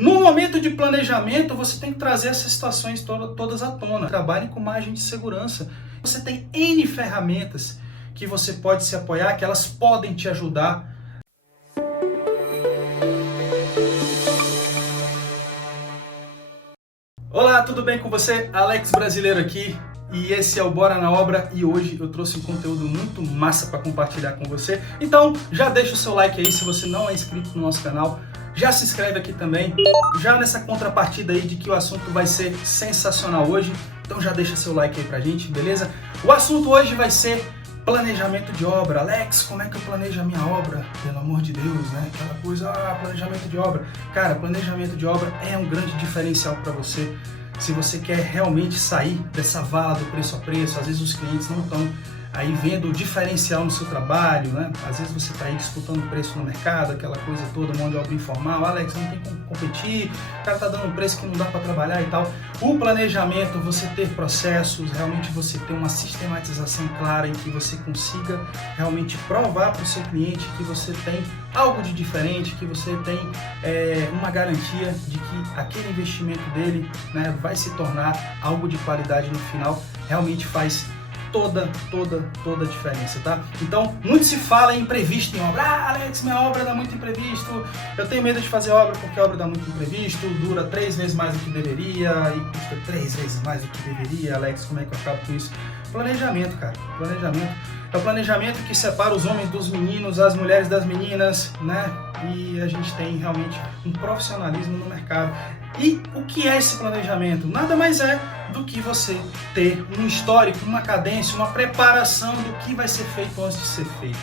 no momento de planejamento, você tem que trazer essas situações todas à tona. Trabalhe com margem de segurança. Você tem N ferramentas que você pode se apoiar, que elas podem te ajudar. Olá, tudo bem com você? Alex Brasileiro aqui. E esse é o Bora na Obra e hoje eu trouxe um conteúdo muito massa para compartilhar com você. Então já deixa o seu like aí se você não é inscrito no nosso canal. Já se inscreve aqui também, já nessa contrapartida aí de que o assunto vai ser sensacional hoje. Então já deixa seu like aí pra gente, beleza? O assunto hoje vai ser planejamento de obra. Alex, como é que eu planejo a minha obra? Pelo amor de Deus, né? Aquela coisa, planejamento de obra. Cara, planejamento de obra é um grande diferencial para você. Se você quer realmente sair dessa vala do preço a preço, às vezes os clientes não estão aí vendo o diferencial no seu trabalho, né? Às vezes você está aí disputando preço no mercado, aquela coisa toda, mão de obra informal, Alex, não tem como competir, o cara está dando um preço que não dá para trabalhar e tal. O planejamento, você ter processos, realmente você ter uma sistematização clara em que você consiga realmente provar para o seu cliente que você tem algo de diferente, que você tem uma garantia de que aquele investimento dele, né, vai se tornar algo de qualidade no final, realmente faz toda a diferença, tá? Então, muito se fala em imprevisto em obra. Alex, minha obra dá muito imprevisto, eu tenho medo de fazer obra porque a obra dá muito imprevisto, dura 3 vezes mais do que deveria e custa 3 vezes mais do que deveria. Alex, como é que eu acabo com isso? Planejamento, cara. Planejamento. É o planejamento que separa os homens dos meninos, as mulheres das meninas, né? E a gente tem realmente um profissionalismo no mercado. E o que é esse planejamento? Nada mais é do que você ter um histórico, uma cadência, uma preparação do que vai ser feito antes de ser feito,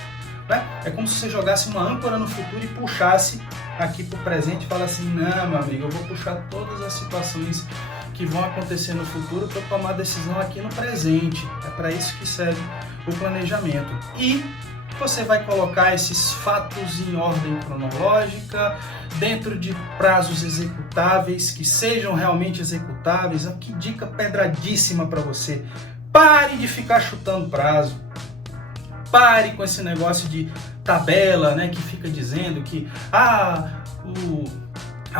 né? É como se você jogasse uma âncora no futuro e puxasse aqui para o presente e falasse assim, não, meu amigo, eu vou puxar todas as situações que vão acontecer no futuro para eu tomar decisão aqui no presente. É para isso que serve o planejamento. E você vai colocar esses fatos em ordem cronológica, dentro de prazos executáveis, que sejam realmente executáveis. Que dica pedradíssima para você. Pare de ficar chutando prazo. Pare com esse negócio de tabela, né, que fica dizendo que a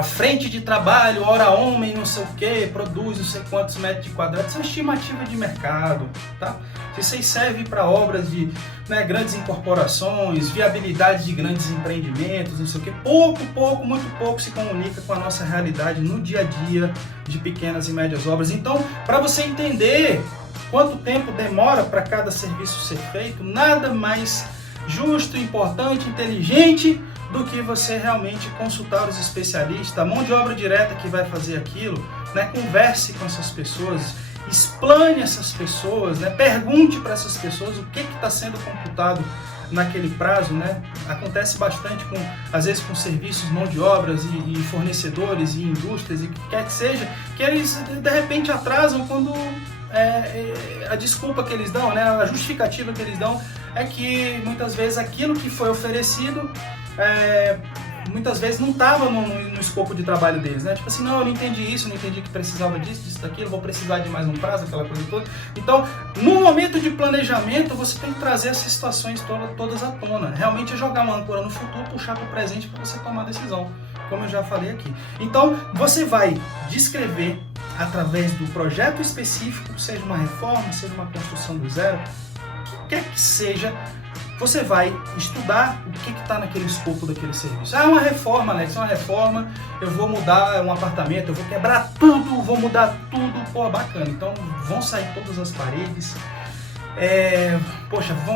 frente de trabalho, hora homem, não sei o que, produz não sei quantos metros quadrados. Isso é uma estimativa de mercado, tá? Isso aí serve para obras de, né, grandes incorporações, viabilidade de grandes empreendimentos, não sei o que. Muito pouco se comunica com a nossa realidade no dia a dia de pequenas e médias obras. Então, para você entender quanto tempo demora para cada serviço ser feito, nada mais justo, importante, inteligente do que você realmente consultar os especialistas, a mão de obra direta que vai fazer aquilo, né? Converse com essas pessoas, explane essas pessoas, né? Pergunte para essas pessoas o que está sendo computado naquele prazo, né? Acontece bastante às vezes com serviços, mão de obras e fornecedores e indústrias e o que quer que seja, que eles de repente atrasam quando a desculpa que eles dão, né? A justificativa que eles dão é que muitas vezes aquilo que foi oferecido muitas vezes não estava no escopo de trabalho deles, né? Tipo assim, não, eu não entendi isso, não entendi que precisava disso, daquilo, vou precisar de mais um prazo, aquela coisa toda. Então, no momento de planejamento, você tem que trazer essas situações todas à tona. Realmente é jogar uma âncora no futuro, puxar para o presente para você tomar a decisão, como eu já falei aqui. Então, você vai descrever através do projeto específico, seja uma reforma, seja uma construção do zero, o que quer que seja. Você vai estudar o que está naquele escopo daquele serviço. É uma reforma, Alex, é uma reforma, eu vou mudar um apartamento, eu vou quebrar tudo, vou mudar tudo, pô, bacana. Então vão sair todas as paredes,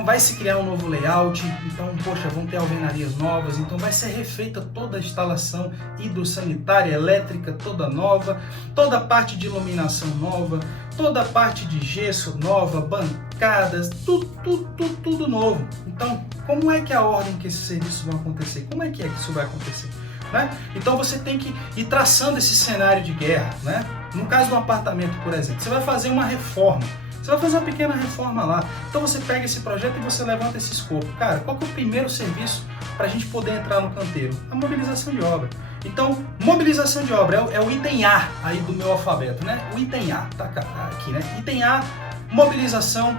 vai se criar um novo layout, então, vão ter alvenarias novas, então vai ser refeita toda a instalação hidrossanitária, elétrica toda nova, toda a parte de iluminação nova, toda a parte de gesso nova, bancadas, tudo novo. Então, como é que é a ordem que esses serviços vão acontecer? Como é que isso vai acontecer? Né? Então você tem que ir traçando esse cenário de guerra, né? No caso do apartamento, por exemplo, você vai fazer uma reforma. Você vai fazer uma pequena reforma lá. Então você pega esse projeto e você levanta esse escopo. Cara, qual que é o primeiro serviço para a gente poder entrar no canteiro? A mobilização de obra. Então, mobilização de obra é o item A aí do meu alfabeto, né? O item A, tá aqui, né? Item A, mobilização.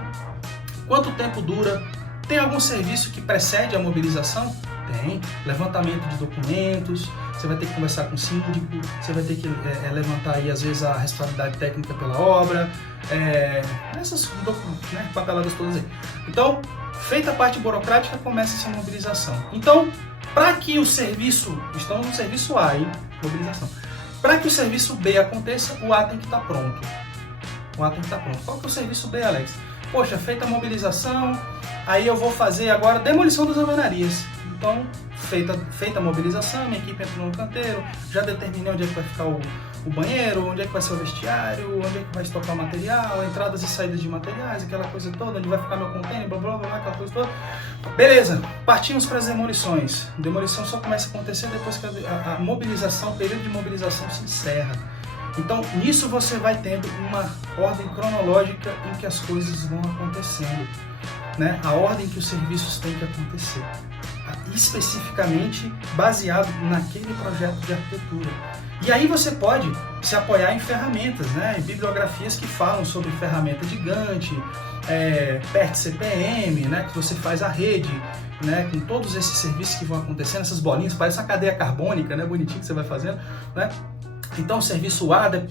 Quanto tempo dura? Tem algum serviço que precede a mobilização? Tem. Levantamento de documentos, você vai ter que conversar com o síndico, você vai ter que levantar aí às vezes a responsabilidade técnica pela obra, essas papeladas todas aí. Então, feita a parte burocrática, começa essa mobilização. Então, para que o serviço, estamos no serviço A, hein? Mobilização. Para que o serviço B aconteça, o A tem que estar pronto. O A tem que estar pronto. Qual que é o serviço B, Alex? Poxa, feita a mobilização, aí eu vou fazer agora a demolição das alvenarias. Então, feita a mobilização, minha equipe entrou no canteiro, já determinei onde é que vai ficar o banheiro, onde é que vai ser o vestiário, onde é que vai estocar o material, entradas e saídas de materiais, aquela coisa toda, onde vai ficar meu container, blá blá blá, aquela coisa toda. Beleza, partimos para as demolições. A demolição só começa a acontecer depois que a mobilização, o período de mobilização se encerra. Então, nisso você vai tendo uma ordem cronológica em que as coisas vão acontecendo, né? A ordem que os serviços têm que acontecer, especificamente baseado naquele projeto de arquitetura. E aí você pode se apoiar em ferramentas, né? Em bibliografias que falam sobre ferramenta de Gantt, PERT CPM, né? Que você faz a rede, né? Com todos esses serviços que vão acontecendo, essas bolinhas, parece uma cadeia carbônica, né? Bonitinho que você vai fazendo, né? Então o serviço A, para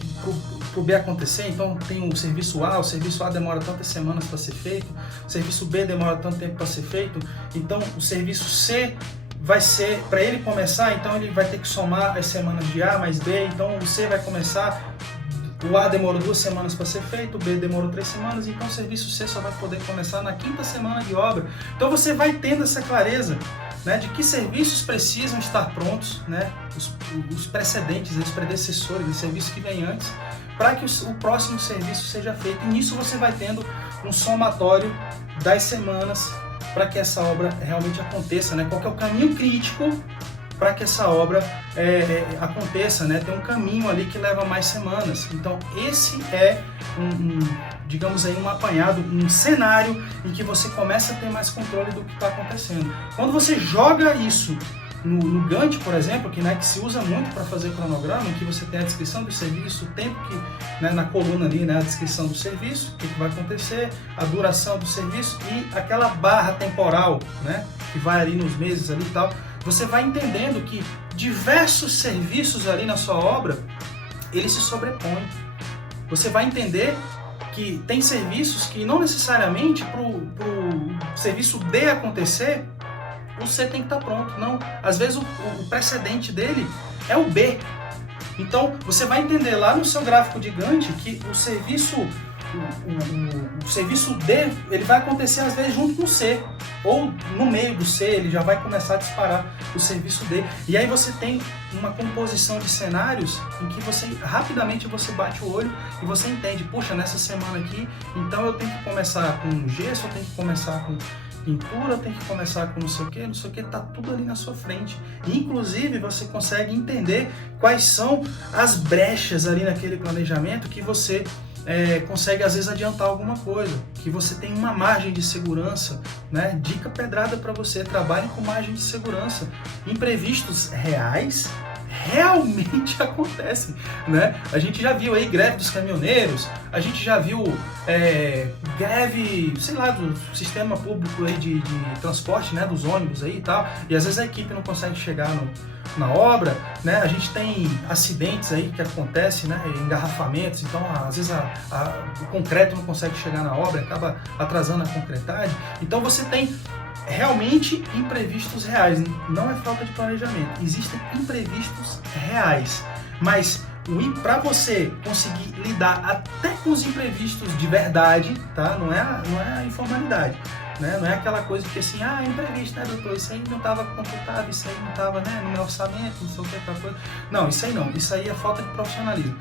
o B acontecer, então tem o serviço A demora tantas semanas para ser feito, o serviço B demora tanto tempo para ser feito, então o serviço C vai ser, para ele começar, então ele vai ter que somar as semanas de A mais B, então o C vai começar, o A demorou 2 semanas para ser feito, o B demorou 3 semanas, então o serviço C só vai poder começar na 5ª semana de obra. Então você vai tendo essa clareza, né, de que serviços precisam estar prontos, né, os precedentes, os predecessores, os serviços que vêm antes, para que o próximo serviço seja feito. E nisso você vai tendo um somatório das semanas para que essa obra realmente aconteça, né? Qual que é o caminho crítico para que essa obra aconteça, né? Tem um caminho ali que leva mais semanas. Então esse é digamos aí, um apanhado, um cenário em que você começa a ter mais controle do que está acontecendo. Quando você joga isso no Gantt, por exemplo, que se usa muito para fazer cronograma, em que você tem a descrição do serviço, o tempo que, na coluna ali, a descrição do serviço, o que vai acontecer, a duração do serviço e aquela barra temporal, que vai ali nos meses ali e tal, você vai entendendo que diversos serviços ali na sua obra, eles se sobrepõem. Você vai entender que tem serviços que não necessariamente para o serviço D acontecer, o C tem que estar pronto. Não, às vezes o precedente dele é o B. Então você vai entender lá no seu gráfico de Gantt que o serviço D ele vai acontecer às vezes junto com o C, ou no meio do C ele já vai começar a disparar o serviço D. E aí você tem uma composição de cenários em que você rapidamente você bate o olho e você entende, puxa, nessa semana aqui, então eu tenho que começar com gesso, eu tenho que começar com pintura, eu tenho que começar com não sei o que, tá tudo ali na sua frente. E, inclusive, você consegue entender quais são as brechas ali naquele planejamento que você consegue, às vezes, adiantar alguma coisa, que você tem uma margem de segurança, né? Dica pedrada para você, trabalhe com margem de segurança. Imprevistos reais realmente acontecem, né? A gente já viu aí greve dos caminhoneiros, a gente já viu greve, sei lá, do sistema público aí de transporte, né, dos ônibus aí e tal, e às vezes a equipe não consegue chegar na obra, né? A gente tem acidentes aí que acontecem, né? Engarrafamentos, então às vezes o concreto não consegue chegar na obra, acaba atrasando a concretagem. Então você tem realmente imprevistos reais, não é falta de planejamento, existem imprevistos reais, mas para você conseguir lidar até com os imprevistos de verdade, tá? Não é a informalidade, né? Não é aquela coisa que assim, imprevisto, né, doutor? Isso aí não estava consultado, isso aí não estava, né, no meu orçamento, não sei o que, aquela coisa. Não, isso aí não, isso aí é falta de profissionalismo.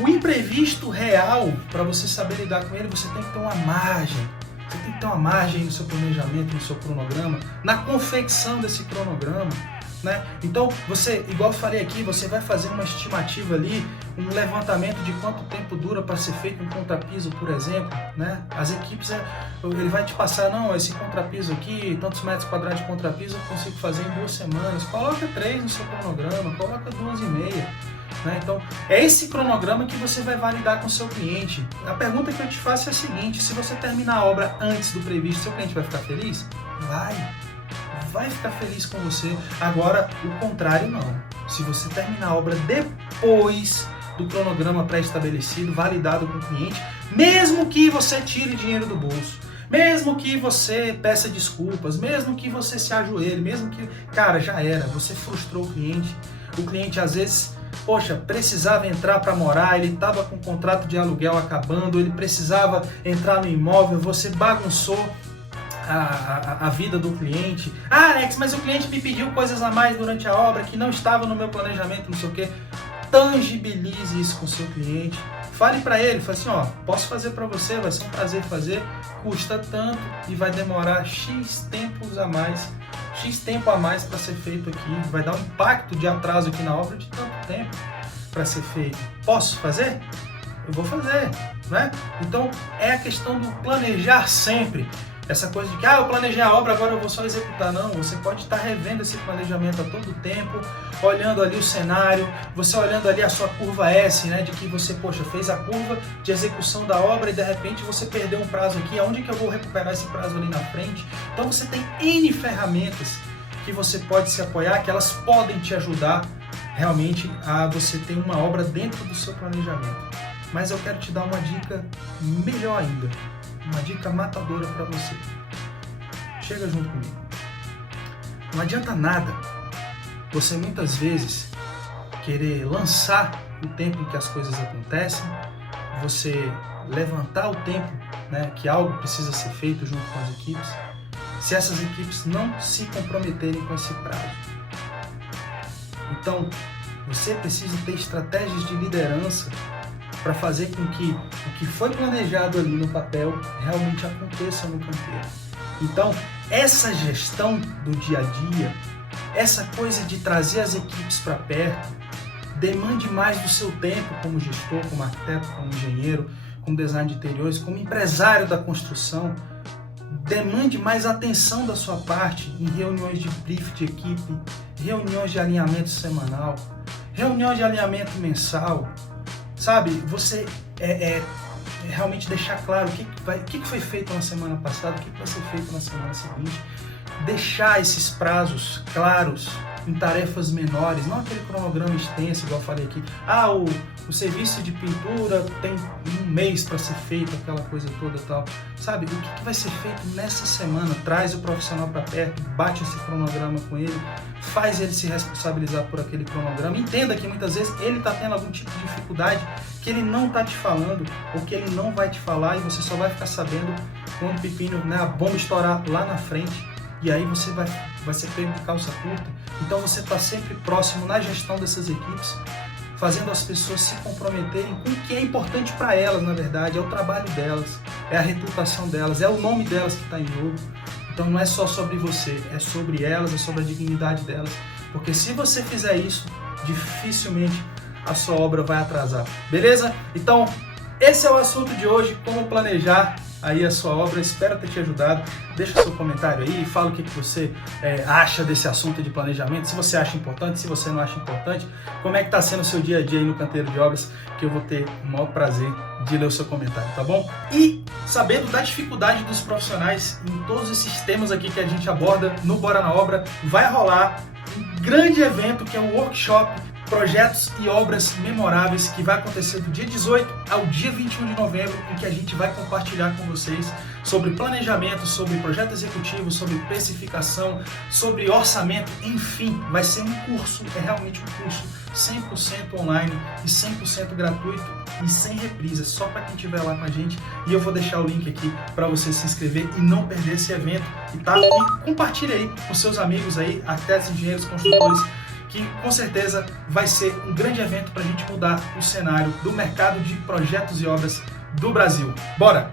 O imprevisto real, para você saber lidar com ele, você tem que ter uma margem. Você tem que ter uma margem no seu planejamento, no seu cronograma, na confecção desse cronograma, né? Então, você, igual eu falei aqui, você vai fazer uma estimativa ali, um levantamento de quanto tempo dura para ser feito um contrapiso, por exemplo, né? As equipes, ele vai te passar, não, esse contrapiso aqui, tantos metros quadrados de contrapiso eu consigo fazer em 2 semanas. Coloca 3 no seu cronograma, coloca 2,5. Né? Então, é esse cronograma que você vai validar com o seu cliente. A pergunta que eu te faço é a seguinte: se você terminar a obra antes do previsto, seu cliente vai ficar feliz? Vai vai ficar feliz com você. Agora, o contrário não. Se você terminar a obra depois do cronograma pré-estabelecido, validado com o cliente, mesmo que você tire dinheiro do bolso, mesmo que você peça desculpas, mesmo que você se ajoelhe, mesmo que, cara, já era, você frustrou o cliente às vezes, poxa, precisava entrar para morar, ele estava com o contrato de aluguel acabando, ele precisava entrar no imóvel, você bagunçou a vida do cliente. Ah, Alex, mas o cliente me pediu coisas a mais durante a obra que não estava no meu planejamento, não sei o quê. Tangibilize isso com o seu cliente. Fale para ele, fale assim, ó, posso fazer para você, vai ser um prazer fazer, custa tanto e vai demorar X tempo a mais para ser feito aqui, vai dar um impacto de atraso aqui na obra de tanto tempo para ser feito. Posso fazer? Eu vou fazer, né? Então é a questão do planejar sempre. Essa coisa de que, eu planejei a obra, agora eu vou só executar. Não, você pode estar revendo esse planejamento a todo tempo, olhando ali o cenário, você olhando ali a sua curva S, né, de que você, poxa, fez a curva de execução da obra e de repente você perdeu um prazo aqui, aonde que eu vou recuperar esse prazo ali na frente? Então você tem N ferramentas que você pode se apoiar, que elas podem te ajudar realmente a você ter uma obra dentro do seu planejamento. Mas eu quero te dar uma dica melhor ainda. Uma dica matadora para você. Chega junto comigo. Não adianta nada você muitas vezes querer lançar o tempo em que as coisas acontecem, você levantar o tempo, né, que algo precisa ser feito junto com as equipes, se essas equipes não se comprometerem com esse prazo. Então, você precisa ter estratégias de liderança para fazer com que o que foi planejado ali no papel realmente aconteça no canteiro. Então, essa gestão do dia a dia, essa coisa de trazer as equipes para perto, demande mais do seu tempo como gestor, como arquiteto, como engenheiro, como design de interiores, como empresário da construção. Demande mais atenção da sua parte em reuniões de brief de equipe, reuniões de alinhamento semanal, reuniões de alinhamento mensal. Sabe, você realmente deixar claro o que foi feito na semana passada, o que vai ser feito na semana seguinte. Deixar esses prazos claros em tarefas menores, não aquele cronograma extenso, igual eu falei aqui. O serviço de pintura tem um mês para ser feito, aquela coisa toda e tal. Sabe, o que vai ser feito nessa semana? Traz o profissional para perto, bate esse cronograma com ele, faz ele se responsabilizar por aquele cronograma. Entenda que muitas vezes ele está tendo algum tipo de dificuldade que ele não está te falando, ou que ele não vai te falar, e você só vai ficar sabendo quando o pepino, né, a bomba estourar lá na frente, e aí você vai ser pego de calça curta. Então você está sempre próximo na gestão dessas equipes, fazendo as pessoas se comprometerem com o que é importante para elas, na verdade, é o trabalho delas, é a reputação delas, é o nome delas que está em jogo. Então não é só sobre você, é sobre elas, é sobre a dignidade delas, porque se você fizer isso, dificilmente a sua obra vai atrasar, beleza? Então, esse é o assunto de hoje, como planejar aí a sua obra. Espero ter te ajudado. Deixa o seu comentário aí, fala o que você acha desse assunto de planejamento, se você acha importante, se você não acha importante, como é que está sendo o seu dia a dia aí no canteiro de obras, que eu vou ter o maior prazer de ler o seu comentário, tá bom? E sabendo da dificuldade dos profissionais em todos esses temas aqui que a gente aborda no Bora na Obra, vai rolar um grande evento que é um workshop Projetos e Obras Memoráveis, que vai acontecer do dia 18 ao dia 21 de novembro, em que a gente vai compartilhar com vocês sobre planejamento, sobre projeto executivo, sobre precificação, sobre orçamento, enfim, vai ser um curso, é realmente um curso 100% online e 100% gratuito e sem reprise, só para quem estiver lá com a gente. E eu vou deixar o link aqui para você se inscrever e não perder esse evento, e compartilhe aí com seus amigos aí, arquitetos, engenheiros, construtores, que com certeza vai ser um grande evento para a gente mudar o cenário do mercado de projetos e obras do Brasil. Bora!